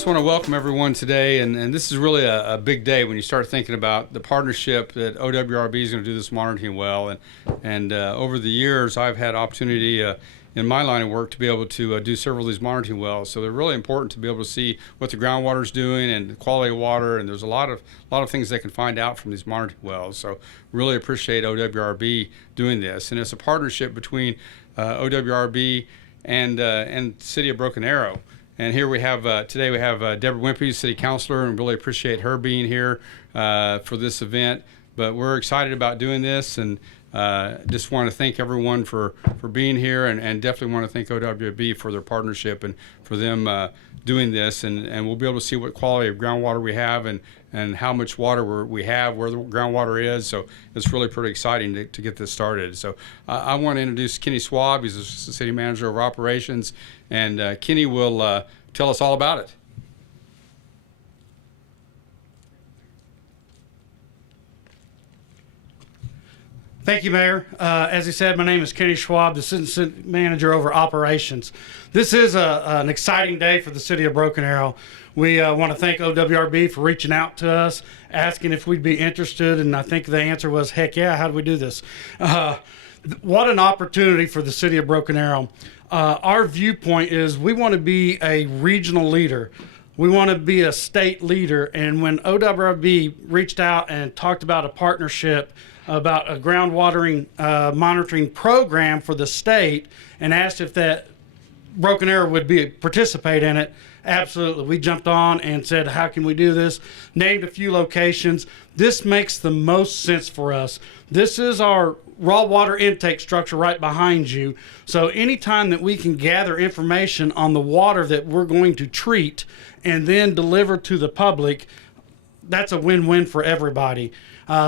just want to welcome everyone today, and this is really a big day when you start thinking about the partnership that OWRB is going to do this monitoring well. And over the years, I've had opportunity in my line of work to be able to do several of these monitoring wells. So they're really important to be able to see what the groundwater is doing and the quality of water. And there's a lot of things they can find out from these monitoring wells. So really appreciate OWRB doing this. And it's a partnership between OWRB and City of Broken Arrow. And here we have, today we have Deborah Wimpy, City Councilor, and really appreciate her being here for this event. But we're excited about doing this, and just want to thank everyone for being here, and definitely want to thank OWB for their partnership and for them doing this. And we'll be able to see what quality of groundwater we have and how much water we have, where the groundwater is. So it's really pretty exciting to get this started. So I want to introduce Kenny Schwab. He's the City Manager of Operations, and Kenny will tell us all about it. Thank you, Mayor. As he said, my name is Kenny Schwab, the Assistant Manager over Operations. This is an exciting day for the City of Broken Arrow. We want to thank OWRB for reaching out to us, asking if we'd be interested, and I think the answer was, heck yeah, how do we do this? What an opportunity for the City of Broken Arrow. Our viewpoint is we want to be a regional leader. We want to be a state leader, and when OWRB reached out and talked about a partnership about a groundwatering monitoring program for the state and asked if that Broken Arrow would participate in it, absolutely. We jumped on and said, how can we do this? Named a few locations. This makes the most sense for us. This is our raw water intake structure right behind you. So anytime that we can gather information on the water that we're going to treat and then deliver to the public, that's a win-win for everybody.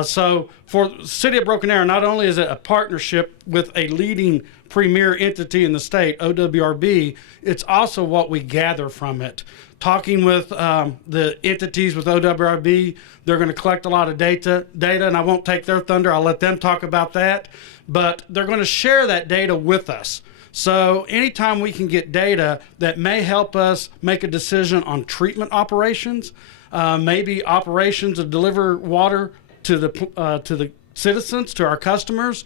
So for City of Broken Arrow, not only is it a partnership with a leading premier entity in the state, OWRB, it's also what we gather from it. Talking with the entities with OWRB, they're going to collect a lot of data, and I won't take their thunder. I'll let them talk about that. But they're going to share that data with us. So anytime we can get data that may help us make a decision on treatment operations, maybe operations of deliver water to the citizens, to our customers,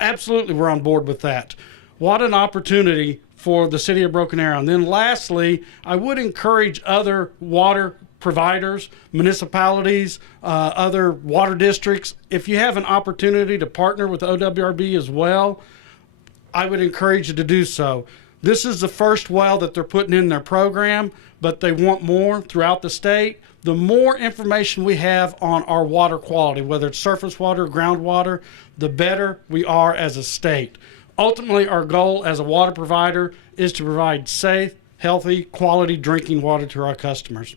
absolutely we're on board with that. What an opportunity for the City of Broken Arrow. And then lastly, I would encourage other water providers, municipalities, other water districts, if you have an opportunity to partner with OWRB as well, I would encourage you to do so. This is the first well that they're putting in their program, but they want more throughout the state. The more information we have on our water quality, whether it's surface water or groundwater, the better we are as a state. Ultimately, our goal as a water provider is to provide safe, healthy, quality drinking water to our customers.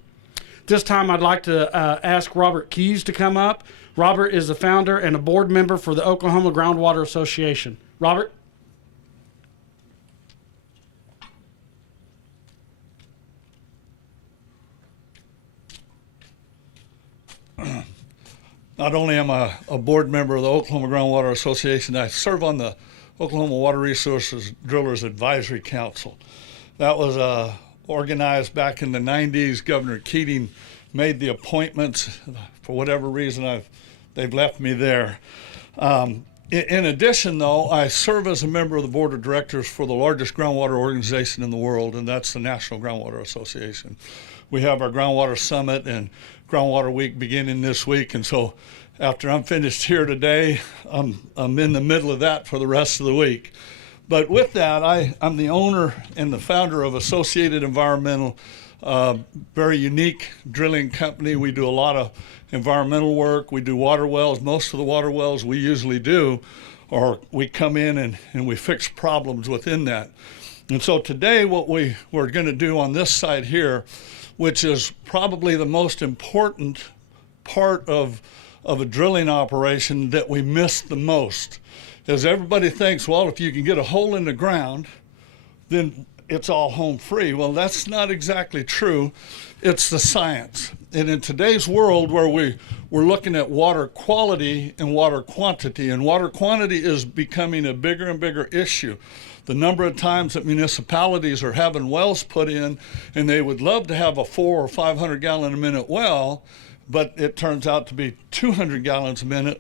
This time, I'd like to ask Robert Keys to come up. Robert is the founder and a board member for the Oklahoma Groundwater Association. Robert? Not only am I a board member of the Oklahoma Groundwater Association, I serve on the Oklahoma Water Resources Drillers Advisory Council. That was organized back in the 90s. Governor Keating made the appointments. For whatever reason, they've left me there. In addition, though, I serve as a member of the board of directors for the largest groundwater organization in the world, and that's the National Groundwater Association. We have our Groundwater Summit and Groundwater Week beginning this week, and so after I'm finished here today, I'm in the middle of that for the rest of the week. But with that, I'm the owner and the founder of Associated Environmental, very unique drilling company. We do a lot of environmental work. We do water wells. Most of the water wells we usually do, or we come in and we fix problems within that. And so today what we're going to do on this side here, which is probably the most important part of a drilling operation that we miss the most, is everybody thinks, well, if you can get a hole in the ground, then it's all home free. Well, that's not exactly true. It's the science. And in today's world where we're looking at water quality and water quantity, and water quantity is becoming a bigger and bigger issue. the number of times that municipalities are having wells put in, and they would love to have a 400 or 500 gallon a minute well, but it turns out to be 200 gallons a minute.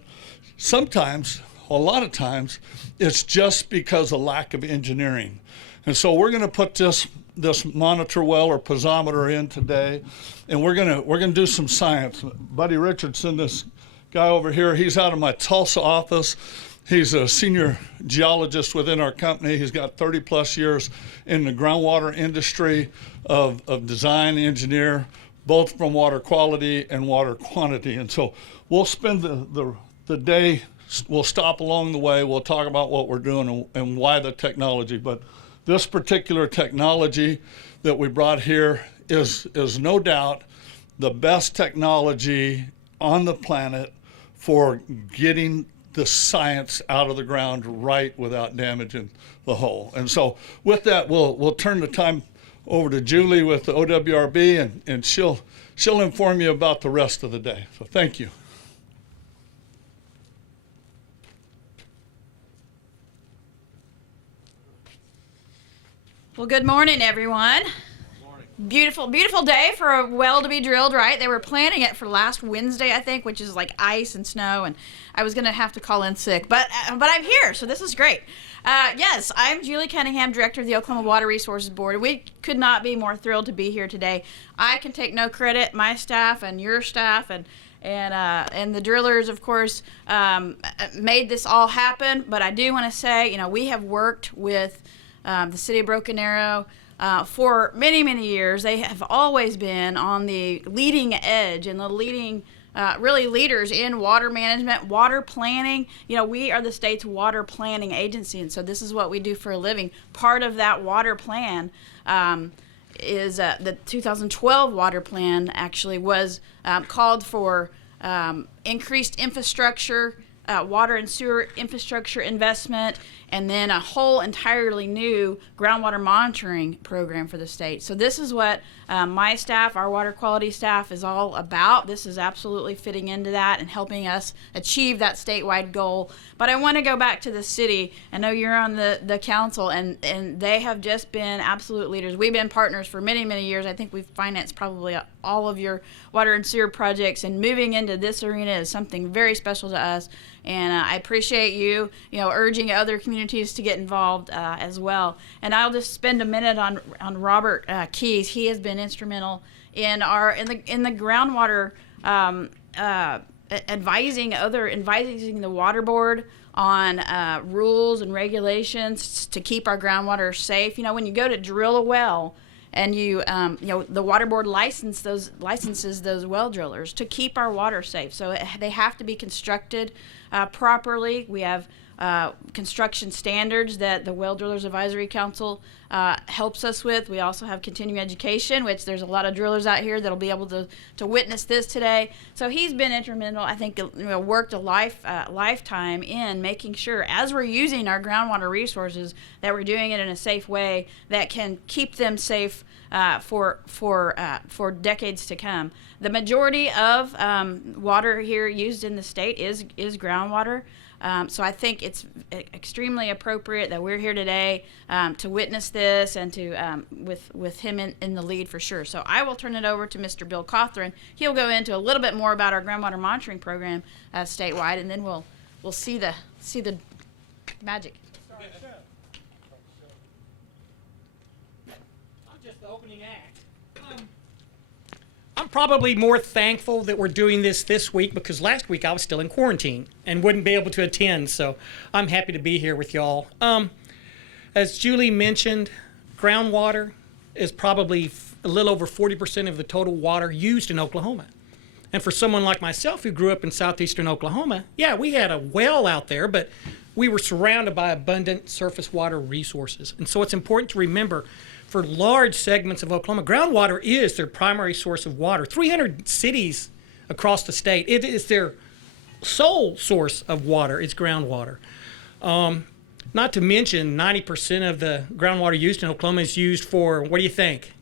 Sometimes, a lot of times, it's just because of lack of engineering. And so we're going to put this monitor well or piezometer in today, and we're gonna do some science. Buddy Richardson, this guy over here, he's out of my Tulsa office. He's a senior geologist within our company. He's got 30 plus years in the groundwater industry of design engineer, both from water quality and water quantity. And so we'll spend the day, we'll stop along the way, we'll talk about what we're doing and why the technology. But this particular technology that we brought here is no doubt the best technology on the planet for getting the science out of the ground right without damaging the hull. And so with that, we'll turn the time over to Julie with the OWRB, and she'll inform you about the rest of the day. So thank you. Well, good morning, everyone. Beautiful, beautiful day for a well to be drilled, right? They were planning it for last Wednesday, I think, which is like ice and snow, and I was going to have to call in sick, but I'm here, so this is great. Yes, I'm Julie Cunningham, Director of the Oklahoma Water Resources Board. We could not be more thrilled to be here today. I can take no credit. My staff and your staff and the drillers, of course, made this all happen, but I do want to say, we have worked with the City of Broken Arrow for many, many years. They have always been on the leading edge and the leading, really leaders in water management, water planning. We are the state's water planning agency, and so this is what we do for a living. Part of that water plan is the 2012 water plan actually was called for increased infrastructure, water and sewer infrastructure investment, and then a whole entirely new groundwater monitoring program for the state. So this is what my staff, our water quality staff, is all about. This is absolutely fitting into that and helping us achieve that statewide goal. But I want to go back to the city. I know you're on the council, and they have just been absolute leaders. We've been partners for many, many years. I think we've financed probably all of your water and sewer projects, and moving into this arena is something very special to us. And I appreciate you, urging other communities to get involved as well. And I'll just spend a minute on Robert Keys. He has been instrumental in the groundwater advising the water board on rules and regulations to keep our groundwater safe. When you go to drill a well, and the water board licenses those well drillers to keep our water safe. So they have to be constructed properly. We have construction standards that the Well Drillers Advisory Council helps us with. We also have continuing education, which there's a lot of drillers out here that'll be able to witness this today. So he's been instrumental. I think worked a lifetime in making sure, as we're using our groundwater resources, that we're doing it in a safe way that can keep them safe for decades to come. The majority of water here used in the state is groundwater. So I think it's extremely appropriate that we're here today to witness this and to with him in the lead for sure. So I will turn it over to Mr. Bill Cothran. He'll go into a little bit more about our groundwater monitoring program statewide, and then we'll see the magic. I'm just the opening act. I'm probably more thankful that we're doing this week because last week I was still in quarantine and wouldn't be able to attend, so I'm happy to be here with y'all. As Julie mentioned, groundwater is probably a little over 40% of the total water used in Oklahoma. And for someone like myself who grew up in southeastern Oklahoma, yeah, we had a well out there, but we were surrounded by abundant surface water resources. And so it's important to remember, for large segments of Oklahoma, groundwater is their primary source of water. 300 cities across the state, it is their sole source of water, is groundwater. Not to mention 90% of the groundwater used in Oklahoma is used for, what do you think?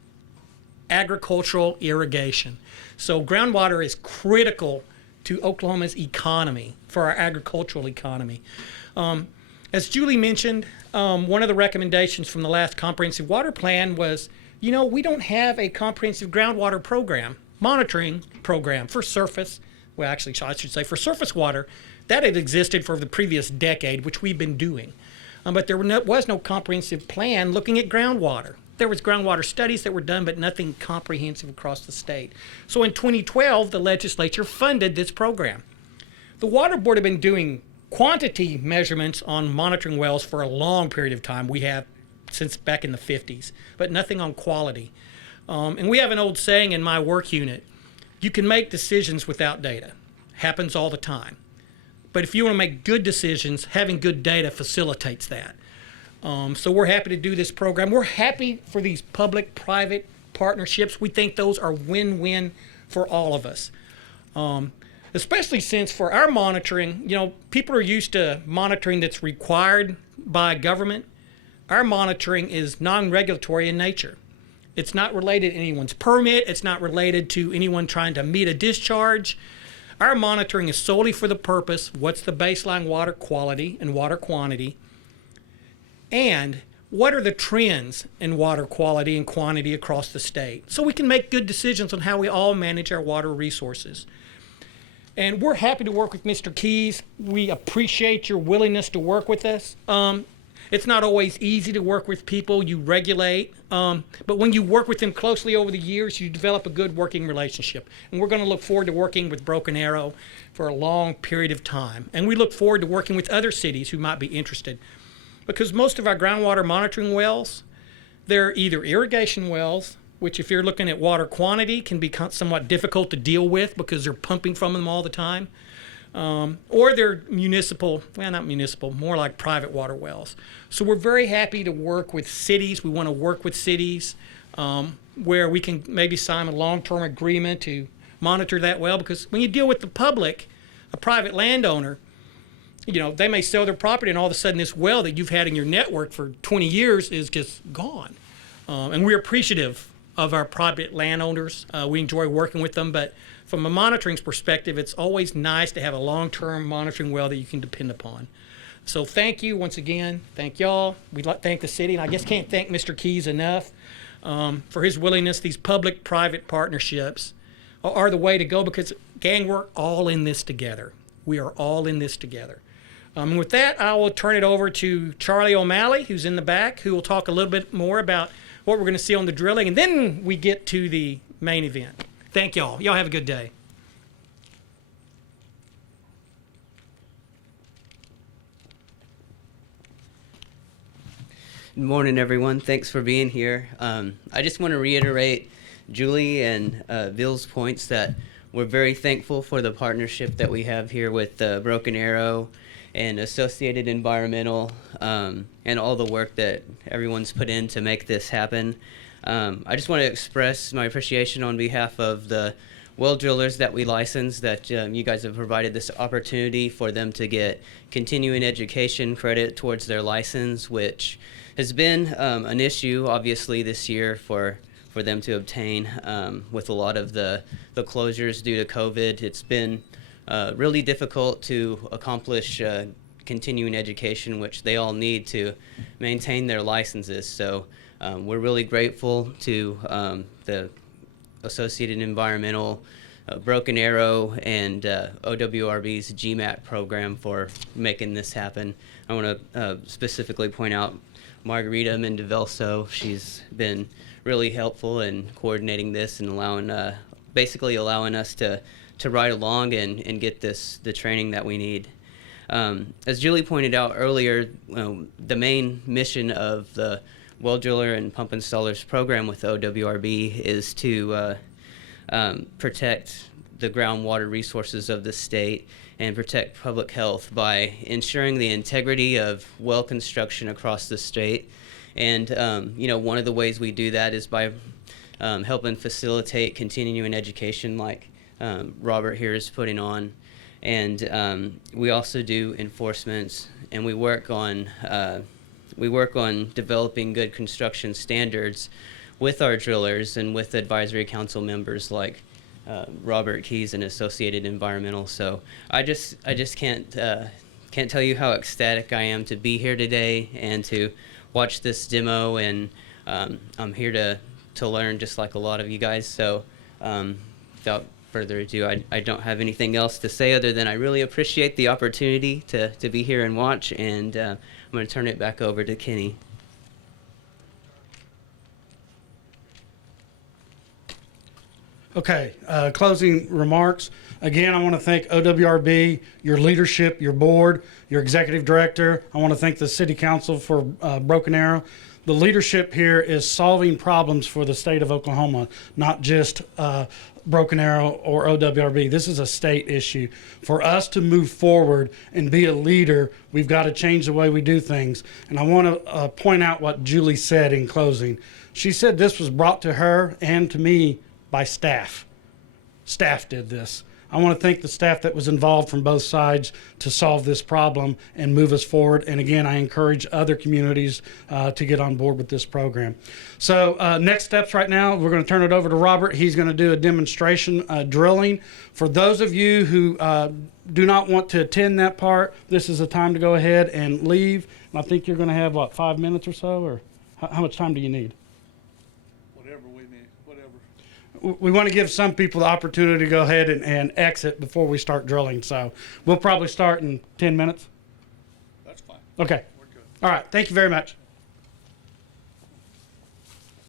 Agricultural irrigation. So groundwater is critical to Oklahoma's economy, for our agricultural economy. As Julie mentioned, one of the recommendations from the last comprehensive water plan was, we don't have a comprehensive groundwater program, monitoring program for surface. Well, actually, I should say for surface water. That had existed for the previous decade, which we've been doing. But there was no comprehensive plan looking at groundwater. There was groundwater studies that were done, but nothing comprehensive across the state. So in 2012, the legislature funded this program. The Water Board had been doing quantity measurements on monitoring wells for a long period of time. We have since back in the 50s, but nothing on quality. And we have an old saying in my work unit, you can make decisions without data. Happens all the time. But if you want to make good decisions, having good data facilitates that. So we're happy to do this program. We're happy for these public-private partnerships. We think those are win-win for all of us. Especially since for our monitoring, people are used to monitoring that's required by government. Our monitoring is non-regulatory in nature. It's not related to anyone's permit. It's not related to anyone trying to meet a discharge. Our monitoring is solely for the purpose, what's the baseline water quality and water quantity, and what are the trends in water quality and quantity across the state, so we can make good decisions on how we all manage our water resources. And we're happy to work with Mr. Keys. We appreciate your willingness to work with us. It's not always easy to work with people you regulate, but when you work with them closely over the years, you develop a good working relationship. And we're going to look forward to working with Broken Arrow for a long period of time. And we look forward to working with other cities who might be interested. Because most of our groundwater monitoring wells, they're either irrigation wells, which if you're looking at water quantity can be somewhat difficult to deal with because they're pumping from them all the time. Or they're municipal, well, not municipal, more like private water wells. So we're very happy to work with cities. We want to work with cities where we can maybe sign a long-term agreement to monitor that well, because when you deal with the public, a private landowner, they may sell their property and all of a sudden this well that you've had in your network for 20 years is just gone. And we're appreciative of our private landowners. We enjoy working with them, but from a monitoring perspective, it's always nice to have a long-term monitoring well that you can depend upon. So thank you once again. Thank y'all. We'd like to thank the city, and I just can't thank Mr. Keys enough for his willingness. These public-private partnerships are the way to go because, gang, we're all in this together. We are all in this together. And with that, I will turn it over to Charlie O'Malley, who's in the back, who will talk a little bit more about what we're going to see on the drilling, and then we get to the main event. Thank y'all. Y'all have a good day. Good morning, everyone. Thanks for being here. I just want to reiterate Julie and Bill's points that we're very thankful for the partnership that we have here with Broken Arrow and Associated Environmental and all the work that everyone's put in to make this happen. I just want to express my appreciation on behalf of the well drillers that we license, that you guys have provided this opportunity for them to get continuing education credit towards their license, which has been an issue, obviously, this year for them to obtain with a lot of the closures due to COVID. It's been really difficult to accomplish continuing education, which they all need to maintain their licenses. So we're really grateful to the Associated Environmental, Broken Arrow, and OWRB's GMAT program for making this happen. I want to specifically point out Margarita Mendevelso. She's been really helpful in coordinating this and basically allowing us to ride along and get the training that we need. As Julie pointed out earlier, the main mission of the well driller and pump installers program with OWRB is to protect the groundwater resources of the state and protect public health by ensuring the integrity of well construction across the state. And one of the ways we do that is by helping facilitate continuing education like Robert here is putting on. And we also do enforcements, and we work on developing good construction standards with our drillers and with advisory council members like Robert Keys and Associated Environmental. So I just can't can't tell you how ecstatic I am to be here today and to watch this demo. And I'm here to learn just like a lot of you guys. So without further ado, I don't have anything else to say other than I really appreciate the opportunity to be here and watch. And I'm going to turn it back over to Kenny. Okay, closing remarks. Again, I want to thank OWRB, your leadership, your board, your executive director. I want to thank the city council for Broken Arrow. The leadership here is solving problems for the state of Oklahoma, not just Broken Arrow or OWRB. This is a state issue. For us to move forward and be a leader, we've got to change the way we do things. And I want to point out what Julie said in closing. She said this was brought to her and to me by staff. Staff did this. I want to thank the staff that was involved from both sides to solve this problem and move us forward. And again, I encourage other communities to get on board with this program. So next steps right now, we're going to turn it over to Robert. He's going to do a demonstration drilling. For those of you who do not want to attend that part, this is a time to go ahead and leave. And I think you're going to have, what, 5 minutes or so? Or how much time do you need? We want to give some people the opportunity to go ahead and exit before we start drilling. So we'll probably start in 10 minutes. That's fine. Okay. We're good. All right. Thank you very much.